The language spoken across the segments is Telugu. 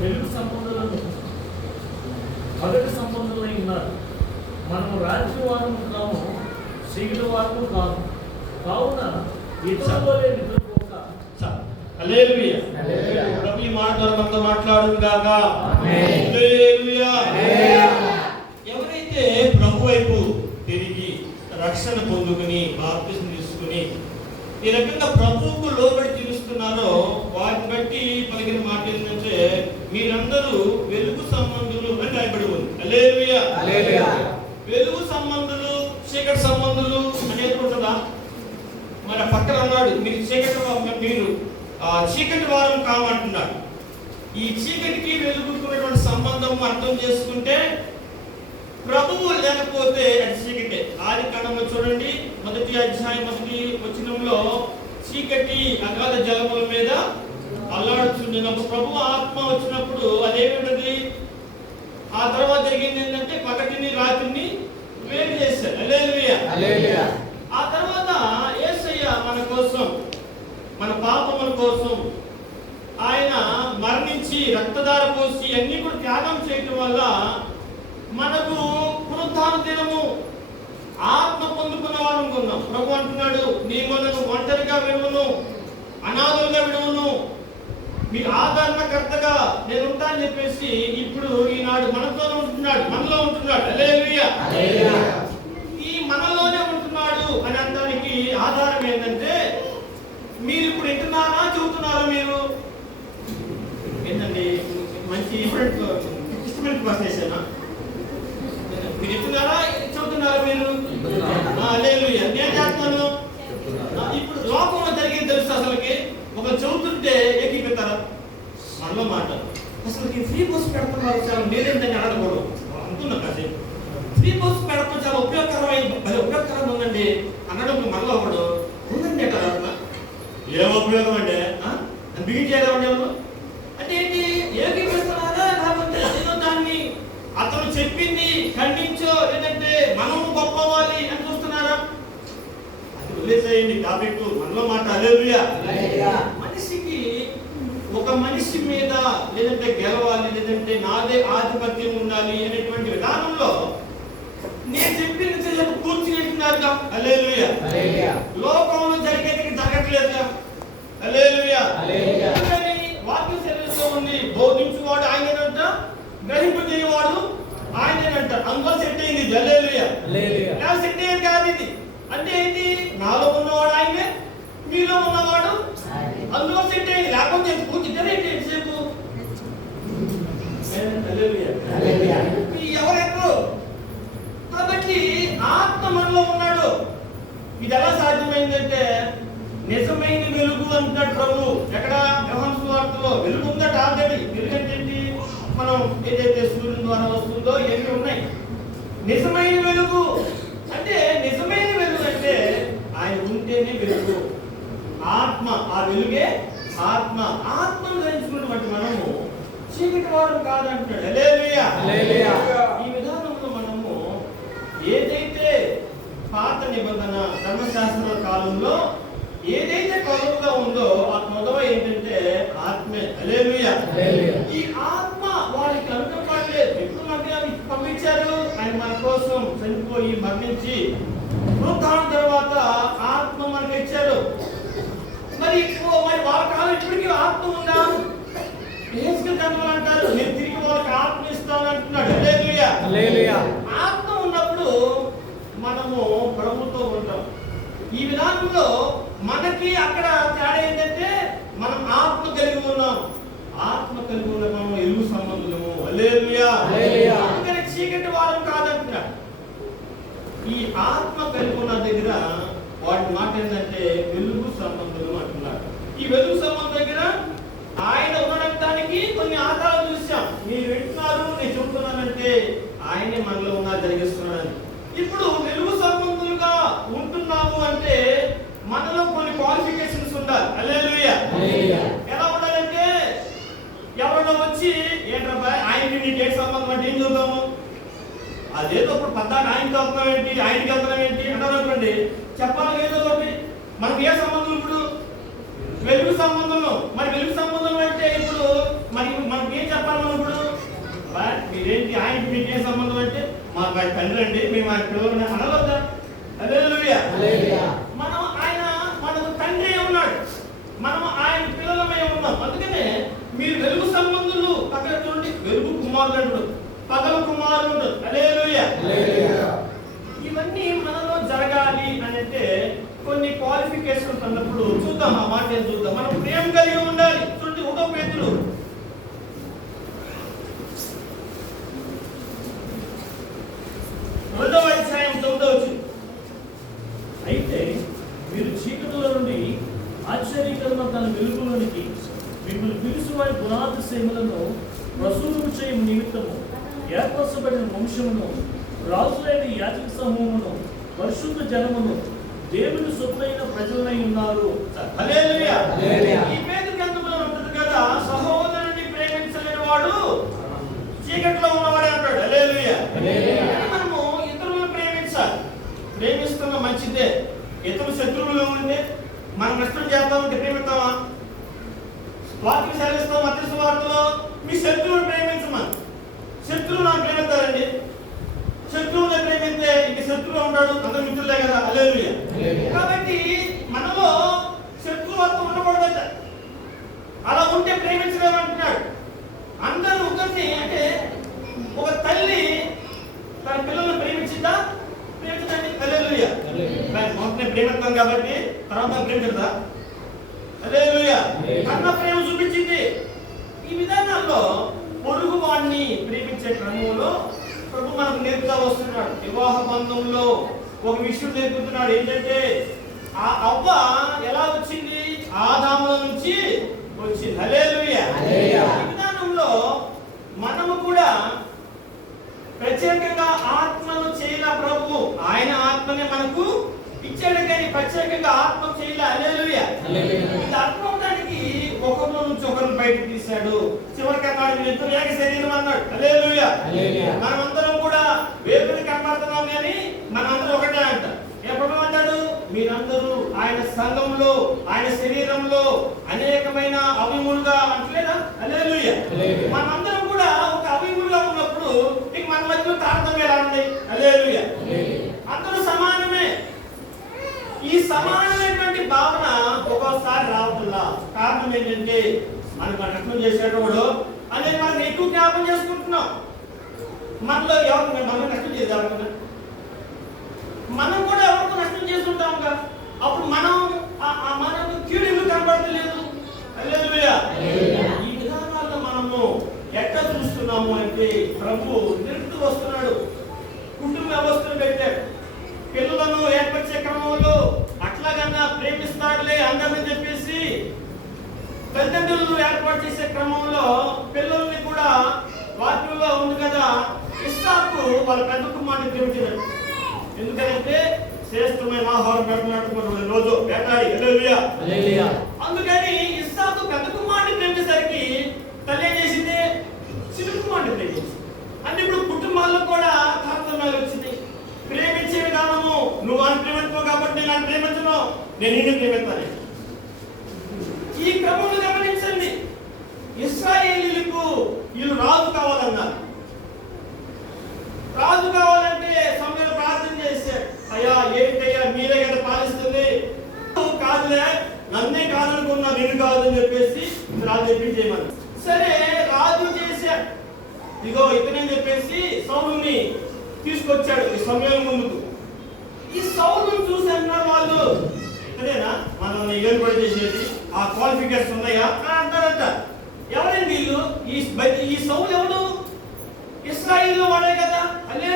వెలుగు సంబంధులను మొదటి సంబంధులై ఉన్నారు మనము రాజ్య వారము కాము చీకటి వారము కాము కావున ఇతరులే నిద్రపోక హల్లెలూయా హల్లెలూయా. ప్రభు ఈ మాట ద్వారా మనతో మాట్లాడును గాక ఆమేన్. హల్లెలూయా. హల్లెలూయా. ఎవరైతే ప్రభు వైపు తిరిగి రక్షణ పొందుకుని బాప్తిసం తీసుకుని ఈ రకంగా ప్రభువుకు లోబడి జీవిస్తున్నారో వాటిని బట్టి పలికిన మాట ఏంటంటే మీరందరూ వెలుగు సంబంధులు అని రాయబడి ఉంది. వెలుగు సంబంధులు చీకటి సంబంధులు అనేది ఉంటుందా? మన పక్కన అన్నాడు మీరు చీకటి మీరు ఆ, చీకటి వారం కామంటున్నాడు. ఈ చీకటికి వెలుగుకున్నటువంటి సంబంధం అర్థం చేసుకుంటే ప్రభువు లేకపోతే అది చీకటే. ఆది కాలంలో చూడండి. మొదటి అధ్యాయం మొదటి వచనంలో చీకటి అగాధ జలముల మీద అల్లాడుచుండినప్పుడు ప్రభు ఆత్మ వచ్చినప్పుడు అదేమిటది? ఆ తర్వాత జరిగింది ఏంటంటే పగటిని రాత్రిని వేరు చేశారు. ఆ తర్వాత యేసయ్య మన కోసం మన పాపముల కోసం ఆయన మరణించి రక్తదార పోసి అన్ని కూడా త్యాగం చేయటం వల్ల మనకు పునరుద్ధాన దినము వారం ఉన్నాం ప్రభు అంటున్నాడు నీ మనను ఒంటరిగా విడువను అనాథులుగా విడువను. మీ ఆదరణకర్తగా నేను ఉంటానని చెప్పేసి ఇప్పుడు ఈనాడు మనతోనే ఉంటున్నాడు మనలో ఉంటున్నాడు. ఈ మనలోనే ఉంటున్నాడు అని అనడానికి ఆధారం ఏంటంటే మీరు ఇప్పుడు వింటున్నారా చెబుతున్నారా మీరు? ఏంటండి మంచి ఇష్టమైన క్వశ్చన్ వేసానా మీరు వింటున్నారా చెబుతున్నారా మీరు? ఆ, నేను చేస్తున్నాను ఇప్పుడు లోకంలో జరిగేది తెలుసు అసలుకి. ఒక చెబుతుంటే ఏకీపెడతారా మనలో మాట. అసలుకి ఫ్రీ బస్ పెడుతున్నారు చాలా నేనేందని అడగకూడదు. అనుకున్నా కాసేపు. ఫ్రీ బస్ పెడతాం చాలా ఉపయోగకరమైన భలే ఉపయోగకరంగా ఉందండి. అనడం మనలో ఒకడు. ఉందండి అన్న ఏ ఉపయోగం అండి ఆ? అని ఎవరు? అంటే ఏంటి? ఏకీపిస్తున్నారా లేకపోతే దాన్ని అతను చెప్పింది ఖండించో? లేదంటే మనము గొప్పవాలి అని వదిలేసేయండి టాపిక్ మనలో మాట హల్లెలూయా. మనిషికి ఒక మనిషి మీద లేదంటే గెలవాలి లేదంటే నాదే ఆధిపత్యం ఉండాలి అనేటువంటి విధానంలో నేను చెప్పింది హల్లెలూయా హల్లెలూయా. లోకంలో జరిగేది జరగట్లేదుగా. హల్లెలూయా హల్లెలూయా. ఎందుకని వాక్య శరీరంలో ఉంది బోధించువాడు ఆయనంట గ్రహింపు చేయవాడు ఆయనంట అందులో సెట్ అయింది. సెట్ అయ్యేది కాదు ఇది. అంటే ఏంటి? నాలో ఉన్నవాడు ఆయనే మీలో ఉన్నవాడు అందులో సెట్ అయింది లేకపోతే ఏంటి ఎంతసేపు? ఎవరెవరు? కాబట్టి ఆత్మ మనలో ఉన్నాడు. ఇది ఎలా సాధ్యమైందంటే నిజమైన వెలుగు అంటాడు ప్రభు ఎక్కడ? యోహాను సువార్తలో. వెలుగు ఉందట ఆల్రెడీ. వెలుగు అంటే ఏంటి? మనం ఏదైతే సూర్యుని ద్వారా వస్తుందో ఇవన్నీ ఉన్నాయి. నిజమైన వెలుగు అంటే నిజమైన వెలుగు అంటే ఆయన ఉంటేనే వెలుగు ఆత్మ ఆ వెలుగే ఆత్మ. ఆత్మను ధరించుకున్నటువంటి మనము చీకటి వారం కాదంటున్నాడు. ఈ విధానంలో మనము ఏదైతే పాత నిబంధన ధర్మశాస్త్ర కాలంలో ఏదైతే కొలవుగా ఉందో ఆ కొలవ ఏంటంటే ఆత్మే. హల్లెలూయా. ఈ ఆత్మ వారికి అనుకపడలేదు ఎప్పుడు మనకి పంపించారు? ఆయన మన కోసం చనిపోయి మరణించి తర్వాత ఆత్మ మనకి ఇచ్చారు. మరి ఇప్పుడు మరి వాళ్ళ కాలం ఇప్పటికీ ఆత్మ ఉందా? కన్నులు అంటారు నేను తిరిగి వాళ్ళకి ఆత్మ ఇస్తాను అంటున్నాడు. ఆత్మ ఉన్నప్పుడు మనము ప్రభుతో ఉంటాం. ఈ విధానంలో మనకి అక్కడ తేడా ఏంటంటే మనం ఆత్మ కలిగి ఉన్నాం. ఆత్మ కలిగి ఉన్న మనం హల్లెలూయా. హల్లెలూయా. అందుకని చీకటి వారం కాదంటున్నాడు. ఈ ఆత్మ కలిగి ఉన్న దగ్గర వాటి మాట ఏంటంటే అంటున్నాడు ఈ వెలుగు సంబంధం దగ్గర ఆయన ఉండడానికి కొన్ని ఆధారాలు చూసాం మీరు వింటున్నారు నేను చెబుతున్నానంటే ఆయనే మనలో ఉన్నా జరిగిస్తున్నాడని. ఇప్పుడు వెలుగు సంబంధులుగా ఉంటున్నాము అంటే మనలో కొన్ని క్వాలిఫికేషన్స్ ఉండాలి. హల్లెలూయా. ఎలా ఉండాలంటే ఎవరిలో వచ్చి ఏంట్రా ఆయనకి నీకు ఏ సంబంధం అంటే ఏం చూద్దాము? అదేదో ఇప్పుడు పద్దాక ఆయనకి వెళ్తున్నాం ఏంటి ఆయనకి వెళ్తున్నాం ఏంటి అంటారు అనుకోండి. చెప్పాలి ఏదో ఒకటి. మనకి ఏ సంబంధం ఇప్పుడు? సంబంధంలో? మరి వెలుగు సంబంధంలో అంటే ఇప్పుడు మరి మనకి ఏం చెప్పాలి మనం ఇప్పుడు? మీరేంటి ఆయనకి మీకు ఏం సంబంధం అంటే మాకు తండ్రి అండి మేము ఆయన పిల్లలు అనవద్దా అన్నప్పుడు చూద్దాం ఆ మాట ఏం చూద్దాం? మనం ప్రేమ కలిగి ఉండాలి. చూడండి ఒకటో పేతులు రెండవ అధ్యాయం తొమ్మిదవ అయితే మీరు చీకటిలో నుండి ఆశ్చర్యకరమైన తన వెలుగులోనికి మిమ్మల్ని పిలుసు వారి గుణాతిశయములను ప్రసూలు చేయము నిమిత్తము ఏర్పరచబడిన వంశమును రాజులైన యాజక సమూహమును పరిశుద్ధ జనమును దేవుని సొత్తైన ప్రజల ఉన్నారు. ఈ పేరు గ్రంథంలో ఉంటుంది కదా సహోదరుని ప్రేమించలేని వాడు చీకట్లో ఉన్నవాడే అంటాడు. మనము ఇతరులను ప్రేమించాలి. ప్రేమిస్తున్న మంచిదే. ఇతరులు శత్రువులు ఉంటే మనం నష్టం చేద్దాం ఉంటే ప్రేమిస్తామా వాక్యం సెలవిస్తాం మధ్య వార్తలో మీ శత్రువుని ప్రేమించమని శత్రువు నాకు ప్రేమిస్తారండి. శత్రువుని ప్రేమిస్తే ఇంక శత్రువు ఉంటాడు. అందరు మిత్రులే కదా. హల్లెలూయా. కాబట్టి మనలో శత్రువత్వం ఉండకూడదట. అలా ఉంటే ప్రేమించలేమంటున్నాడు. అందరూ ఒకరిని అంటే ఒక తల్లి తన పిల్లల్ని ప్రేమించిందా? ప్రేమించదండి. అలేలుయ్య హల్లెలూయా. మొదటి ప్రేమిస్తాం కాబట్టి తర్వాత ప్రేమించదా కన్న ప్రేమ చూపించింది. ఈ విధానాల్లో పొరుగు వాడిని ప్రేమించే క్రమంలో ప్రభు మనకు నేర్పుతా వస్తున్నాడు. వివాహ బంధంలో ఒక విషయం నేర్పుతున్నాడు. ఏంటంటే ఆ అవ్వ ఎలా వచ్చింది? ఆదాముల నుంచి వచ్చింది. ఈ విధానంలో మనము కూడా ప్రత్యేకంగా ఆత్మను చేయల ప్రభు ఆయన ఆత్మనే మనకు ఇచ్చాడు కానీ ప్రత్యేకంగా ఆత్మ చేయలే. హల్లెలూయా. ఇది అర్థం అవడానికి ఒకరిలో నుంచి ఒకరిని బయటకు తీశాడు. చివరికి అన్నాడు ఇద్దరు ఏక శరీరం అన్నాడు. హల్లెలూయా. మనమందరం కూడా వేరుని కనబడుతున్నాం కానీ మనందరం ఒకటే అంట. ఎప్పుడు అంటాడు మీరందరూ ఆయన సంఘంలో ఆయన శరీరంలో అనేకమైన అభిములుగా అంటలేదా. మనందరం కూడా ఒక అభిములుగా ఉన్నప్పుడు ఇక మన మధ్యలో ఎలా ఉంది హల్లెలూయా. అందరూ సమానమే. ఈ సమానమైనటువంటి భావన ఒక్కోసారి రావట్లా కారణం ఏంటంటే మనకు నష్టం చేసేటప్పుడు అనేది మనం ఎక్కువ జ్ఞాపం చేసుకుంటున్నాం. మనలో ఎవరు మనం నష్టం చేద్దాం మనం కూడా ఎవరికో నష్టం చేస్తుంటాం కదా అప్పుడు మనం మనకు క్యూర్ ఎందుకు కనబడతలేదు? హల్లెలూయా. హల్లెలూయా. ఈ విధానాల్లో మనము ఎక్కడ చూస్తున్నాము అంటే ప్రభు నిరుడు వస్తున్నాడు. కుటుంబ వ్యవస్థను పెట్టాడు. పిల్లలను ఏర్పరిచే క్రమంలో అట్లాగన్నా ప్రేమిస్తాడులే అందరిని చెప్పేసి తల్లిదండ్రులను ఏర్పాటు చేసే క్రమంలో పిల్లల్ని కూడా వాక్యంలో ఉంది కదా. ఇస్సాకు వాళ్ళ పెద్ద కుమారుని ప్రేమించాడు. ఎందుకంటే శ్రేష్టమైన ఆహారం పెట్టినట్టు రోజు వేటాడి. అందుకని ఇస్సాకు పెద్ద కుమారుని ప్రేమించేసరికి తల్లి ఏం చేసింది? చిన్న ప్రేమించింది. అంటే ఇప్పుడు కుటుంబాల్లో కూడా తారతమ్యాలు వచ్చింది ప్రేమించే విధానము నువ్వు అని ప్రేమించవు కాబట్టి నేను ప్రేమించను. నేను నిన్ను ప్రేమిస్తాను. ఈ క్రమంలో గమనించండి. ఇస్రాయేలీలకు వీళ్ళు రాజు కావాలన్నారు రాజు కావాలంటే సమయంలో ప్రార్థన చేశాడు అయ్యా ఏంటయ్యా మీరే కదా పాలిస్తుంది నువ్వు కాదులే నన్నే కాదనుకున్నా నేను కాదు అని చెప్పేసి రాజు చెప్పించేయమని సరే రాజు చేశాడు ఇగో ఇతనని చెప్పేసి సౌలుని తీసుకొచ్చాడు ఈ సమయం ముందుకు ఈ సౌలుని చూసి అన్నారు వాళ్ళు ఇతనేనా? మనల్ని ఏర్పాటు చేసేది? ఆ క్వాలిఫికేషన్ ఉన్నాయా? అంటారంట. ఎవరండి వీళ్ళు? ఈ ఈ సౌలు ఎవడు? ఇస్రాయిల్లో వాడే కదా. అంటే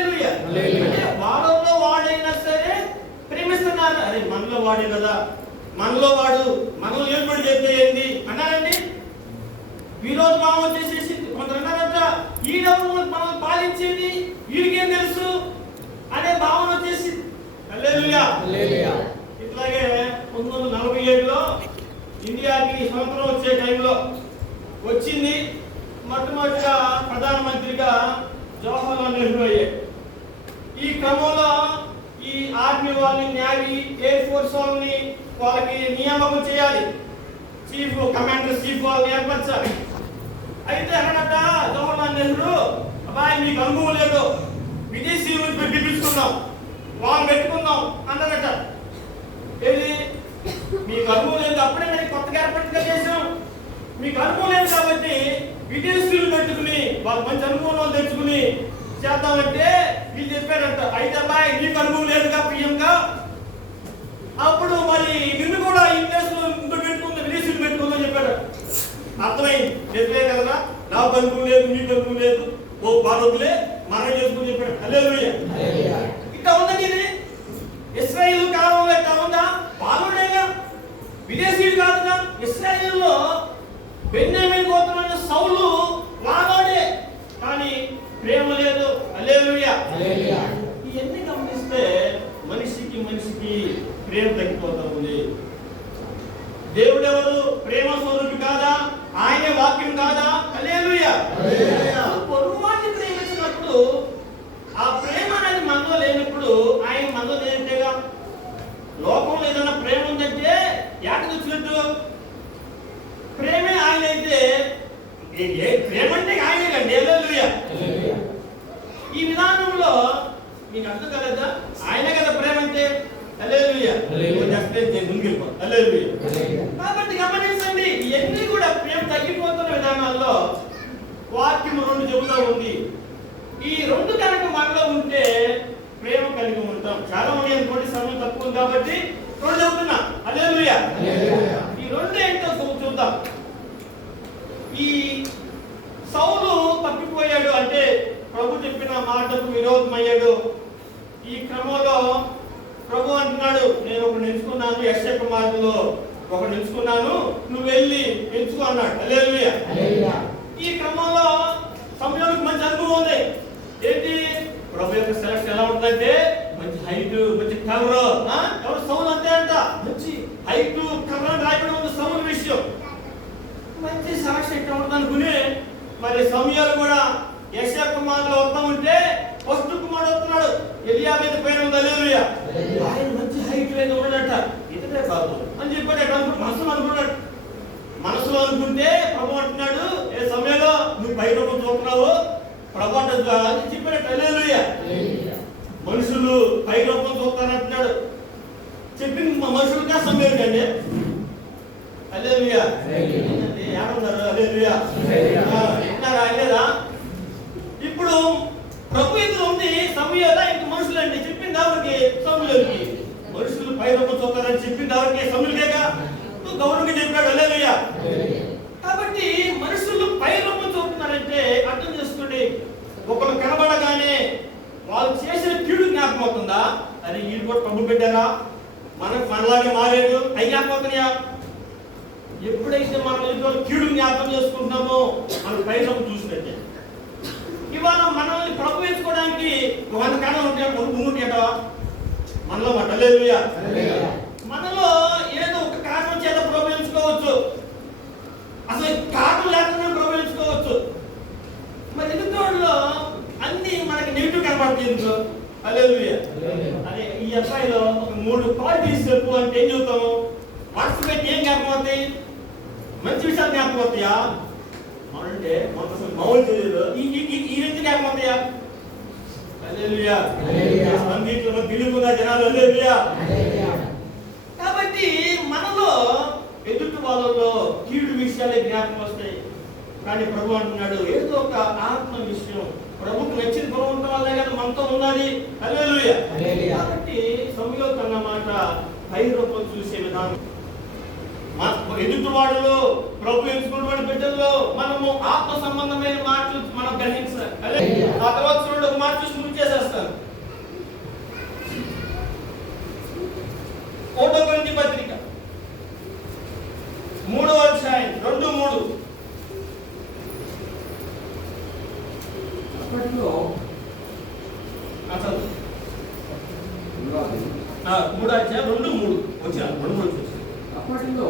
వాళ్ళలో వాడైనా సరే ప్రేమిస్తున్నారు? అరే మనలో వాడే కదా. మనలో వాడు మనలో ఏర్పాటు చేస్తే ఏంది? అన్నారండి. విరోధ భావం వచ్చేసేసింది. కొందరు అన్నారంట ఈడెవరు మనం పాలించేది వీడికేం తెలుసు అనే భావన హల్లెలూయా. ఇట్లాగే పంతొమ్మిది వందల నలభై ఏడులో ఇండియాకి స్వతంత్రం వచ్చే టైంలో వచ్చింది మొట్టమొదటిగా ప్రధానమంత్రిగా జవహర్లాల్ నెహ్రూ అయ్యాడు ఈ క్రమంలో ఈ ఆర్మీ వాళ్ళని నేవీ ఎయిర్ ఫోర్స్ వాళ్ళని వాళ్ళకి నియామకం చేయాలి. చీఫ్ కమాండర్ చీఫ్ వాళ్ళని ఏర్పరచాలి. అయితే అక్కడట జవహర్లాల్ నెహ్రూ అబ్బాయి మీకు అనుభవం లేదు. విదేశీ నుంచి పెట్టి పిలుచుకుందాం. వాళ్ళు పెట్టుకుందాం అన్నారట ఏది? మీకు అనుభవం లేదు అప్పుడే మరి కొత్తగా ఏర్పాటుగా చేసాం మీకు అనుభవం లేదు కాబట్టి విదేశీయులు పెట్టుకుని వాళ్ళు మంచి అనుభవం తెచ్చుకుని చేద్దామంటే వీళ్ళు చెప్పారంట అయితే అబ్బాయి నీకు అనుభవం లేదుగా పిఎంగా అప్పుడు మరి నిన్ను కూడా ఈ ప్లేస్లో ఇంకో పెట్టుకుందా విదేశీయులు పెట్టుకుందని చెప్పాడు అర్థమైంది నిజమే నాకు అనుభవం లేదు మీకు అనుభవం లేదు. ఓ బాధలే మనం చేసుకుని చెప్పాడు. హల్లెలూయా. ఇట్లా ఉందండి ఇది ఇస్రాయిల్ కాలంలో ఇట్లా ఉందా? బాలుడేగా విదేశీయుడు కాదుగా ఇస్రాయిల్లో గోత్రమైన సౌలు వాగాడే కానీ ప్రేమ లేదు హల్లెలూయా హల్లెలూయా. ఇవన్నీ గమనిస్తే మనిషికి మనిషికి ప్రేమ తగ్గిపోతా ఉంది దేవుడు ఎవరు ప్రేమ స్వరూపి కాదా ఆయనే వాక్యం కాదా హల్లెలూయా హల్లెలూయా. పొరుగువాడిని ప్రేమించినప్పుడు ఆ ప్రేమ అనేది మనలో లేనప్పుడు ఆయన మనలో లేనట్టేగా లోకంలో ఏదైనా ప్రేమ ఉందంటే యాటికి వచ్చినట్టు ప్రేమే ఆయన అయితే ఏ- ఏ ప్రేమ అంటే ఆయనే కండి హల్లెలూయా హల్లెలూయా. ఈ విధానంలో మీకు అర్థం కాలేదా ఆయనే కదా ప్రేమ అంటే హల్లెలూయా హల్లెలూయా. చేస్తే నేను ముందుకెళ్ళిపో హల్లెలూయా హల్లెలూయా. కాబట్టి గమనించండి ఇవన్నీ కూడా ప్రేమ తగ్గిపోతున్న విధానాల్లో వాక్యం రెండు చెబుతా ఉంది. ఈ రెండు కనుక మనలో ఉంటే ప్రేమ కలిగి ఉంటాం. చాలా మంది అనుకోండి సమయం తక్కువ ఉంది కాబట్టి రెండు చెబుతున్నా. హల్లెలూయా. ఈ రెండు ఏంటో చూద్దాం. ఈ సౌలు తప్పిపోయాడు అంటే ప్రభు చెప్పిన మాటకు విరోధమయ్యాడు. ఈ క్రమంలో ప్రభు అంటున్నాడు నేను ఒక ఎంచుకున్నాను యశ కుమారులో ఒక ఎంచుకున్నాను నువ్వు వెళ్ళి ఎంచుకో అన్నాడు. హల్లెలూయా. ఈ క్రమంలో సమయానికి మంచి అనుభవం ఉంది. ఏంటి? ప్రభు యొక్క సెలక్షన్ ఎలా ఉంటుందంటే మంచి హైట్ మంచి కవర్ ఎవరు సౌలు అంతే అంట. మంచి హైట్ కవర్ రాయడం ఉంది సౌలు విషయం. మంచి సెలక్షన్ ఎట్లా ఉంటుంది అనుకుని మరి సమయాలు కూడా యశ కుమార్లో వస్తా ఉంటే ఫస్ట్ కుమారుడు వస్తున్నాడు ఎలియా మీద పేరు ఉంది. హల్లెలూయా. ఆయన మంచి హైట్ మీద ఉన్నాడట. ఇతడే బాబు అని చెప్పాడు. మనసులో అనుకున్నాడు. మనసులో అనుకుంటే ప్రభు అంటున్నాడు ఏ సమయంలో నువ్వు పై రూపం చూస్తున్నావు? ప్రభు అంటుంది అని చెప్పినట్టు మనుషులు పై రూపం చూస్తారంటున్నాడు చెప్పింది మా మనుషులుగా సమయండి హల్లెలూయా హల్లెలూయా. ఏంటండి? ఏమన్నారు హల్లెలూయా హల్లెలూయా. ఆ, ఇప్పుడు ప్రభు ఎదురు ఉంది సమయంలో ఇంక మనుషులండి చెప్పింది ఎవరికి సమయులకి మనుషులు పై రూపం చూస్తారని చెప్పింది ఎవరికి సమయులకేగా గౌరవంగా చెప్పాడు. హల్లెలూయా. కాబట్టి మనుషులు పై రూపం చూపుతున్నారంటే అర్థం చేసుకోండి. ఒకరు కనబడగానే వాళ్ళు చేసిన కీడు జ్ఞాపకం అవుతుందా? అని వీళ్ళు కూడా ప్రభు పెట్టారా? మనకు మనలాగే మారేడు అవి జ్ఞాపకం అవుతున్నాయా ఎప్పుడైతే మనం ఇంట్లో కీడు జ్ఞాపకం చేసుకుంటున్నామో మన పై రూపం చూసినట్టే ఇవాళ మనల్ని ప్రభు వేసుకోవడానికి వంద కారణాలు ముందు ముందుంటావా మనలో మట్టలేదుయా హల్లెలూయా. మనలో ఏదో ఒక కారణం చేత ప్రోభించుకోవచ్చు అసలు కారణం లేకుండా ప్రోభించుకోవచ్చు మరి ఎదుటోళ్ళలో అన్ని మనకి నెగిటివ్ కనబడుతుంది హల్లెలూయా. అదే ఈ అబ్బాయిలో ఒక మూడు క్వాలిటీస్ చెప్పు అంటే ఏం చెబుతాము? మనసు పెట్టి ఏం జ్ఞాపకం అవుతాయి మంచి విషయాలు జ్ఞాపకం అవుతాయా అంటే మనకు అసలు మౌలు తెలియదు. ఈ ఈ- ఈ ఈ రెండు జ్ఞాపకం అవుతాయా హల్లెలూయా హల్లెలూయా. సంగీతంలో తెలుగుగా జనాలు. కాబట్టి మనలో వాళ్ళలో కీడు విషయాలే జ్ఞాపకం వస్తాయి. కానీ ప్రభు అంటున్నాడు ఏదో ఒక ఆత్మ విషయం. ప్రభుకు నచ్చిన ప్రభు ఉండటం వల్లే కదా మనతో ఉన్నది. కాబట్టి సమయం కన్న మాట పై రూపం చూసే విధానం. మన ఎదుటి వాడులో ప్రభు ఎంచుకున్నటువంటి బిడ్డల్లో మనము ఆత్మ సంబంధమైన మాటలు మనం గ్రహించాలి. ఆ తర్వాత చూడండి ఒక మాట చూసి ముందు చేసేస్తాను ఒకటో కొరింథీ పత్రిక మూడో అధ్యాయం రెండు మూడు అప్పట్లో అసలు ఉన్నది. ఆ, మూడో అధ్యాయం రెండు మూడు వచ్చాను రెండు మూడు వచ్చేసి అప్పట్లో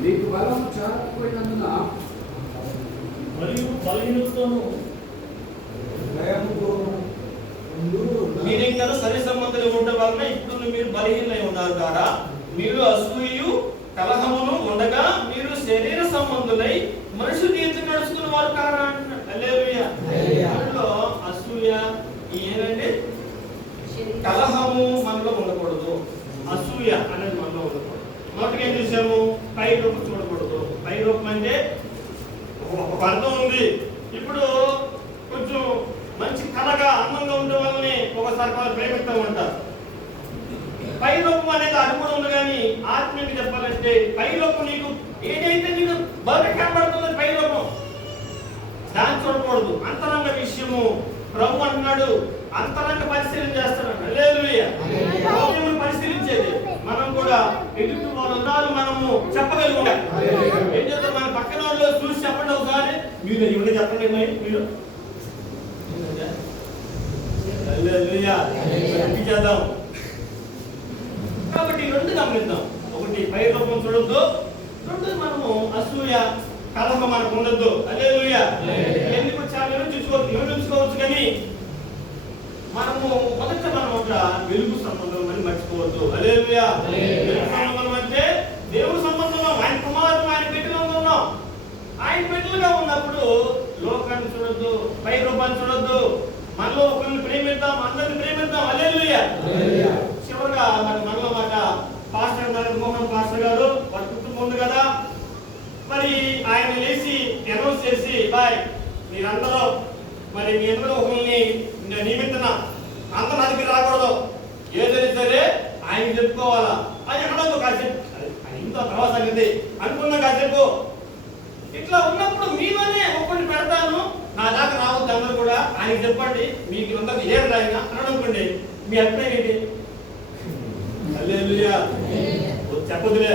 మీకు బలం చాలకపోయినందున మరియు బలహీనతతోనూ మీరు ఇంకా సరి సంబంధాలు ఉండడం వలన ఇప్పుడు మీరు బలహీనై ఉన్నారు కాదా మీరు అసూయు కలహమును ఉండగా మీరు శరీర సంబంధులై మనుషులు నీతి నడుచుకున్న వారు కారా అంటున్నాడు హల్లెలూయా. హల్లెలూయా. దాంట్లో అసూయ ఏంటంటే కలహము మనలో ఉండకూడదు. అసూయ అనేది మనలో ఉండకూడదు. మొదటిగా ఏం చూసాము పై రూపం చూడకూడదు. పై రూపం అంటే ఒక- అర్థం ఉంది. ఇప్పుడు కొంచెం మంచి కళగా అందంగా ఉండడం వల్లనే ఒకసారి వాళ్ళు ప్రేమిస్తూ ఉంటారు పై రూపం అనేది అది కూడా ఉంది కానీ ఆత్మీయంగా చెప్పాలంటే పై రూపం నీకు ఏదైతే నీకు బాగా కనబడుతుంది పై రూపం దాన్ని చూడకూడదు. అంతరంగ విషయము. ప్రభు అంటున్నాడు అంతరంగ పరిశీలన చేస్తాడు. హృదయమును పరిశీలించేది. మనం కూడా ఎదుటి వాళ్ళ ఉన్నారు మనము చెప్పగలిగి ఉండాలి హల్లెలూయా. ఏం చేద్దాం మన పక్కన వాళ్ళు చూసి చెప్పండి ఒకసారి. మీరు ఇవన్నీ చెప్పండి మరి. చేద్దాం? కాబట్టి రెండు గమనిద్దాం. ఒకటి పై రూపం చూడొద్దు. రెండు మనము అసూయ కలహ మనకు ఉండొద్దు. ఎన్ని కూడా చాలా వివరించుకోవచ్చు వివరించుకోవచ్చు కానీ మనము మొదట మనం ఒక వెలుగు సంబంధం అని మర్చిపోవద్దు. వెలుగు సంబంధం అంటే దేవుడు సంబంధం ఆయన కుమారుడు ఆయన బిడ్డలో ఉన్నాం. ఆయన బిడ్డలుగా ఉన్నప్పుడు లోకాన్ని చూడొద్దు పై రూపాన్ని చూడొద్దు. మనలో ఒకరిని ప్రేమిద్దాం అందరిని ప్రేమిద్దాం. హల్లెలూయా. చివరిగా మరి మనలో మాట పాస్టర్ నరేంద్ర మోహన్ పాస్టర్ గారు వారి కుటుంబం ఉంది కదా. మరి ఆయన లేచి అనౌన్స్ చేసి బాయ్ మీరందరూ మరి మీ అందరూ ఒకరిని నేను నియమిస్తున్నా అందరూ నా దగ్గర రాకూడదు. ఏదైనా సరే ఆయన చెప్పుకోవాలా? అది ఎక్కడో కాసేపు. ఇంత తర్వాత సంగతి. అనుకున్నా కాసేపు. ఇట్లా ఉన్నప్పుడు మీలోనే ఒక్కడిని పెడతాను. నా దాకా రావద్దు అందరూ కూడా. ఆయనకి చెప్పండి. మీకు అందరికి ఏం రాయినా అని అనుకోండి. మీ అభిప్రాయం ఏంటి? చెప్పదులే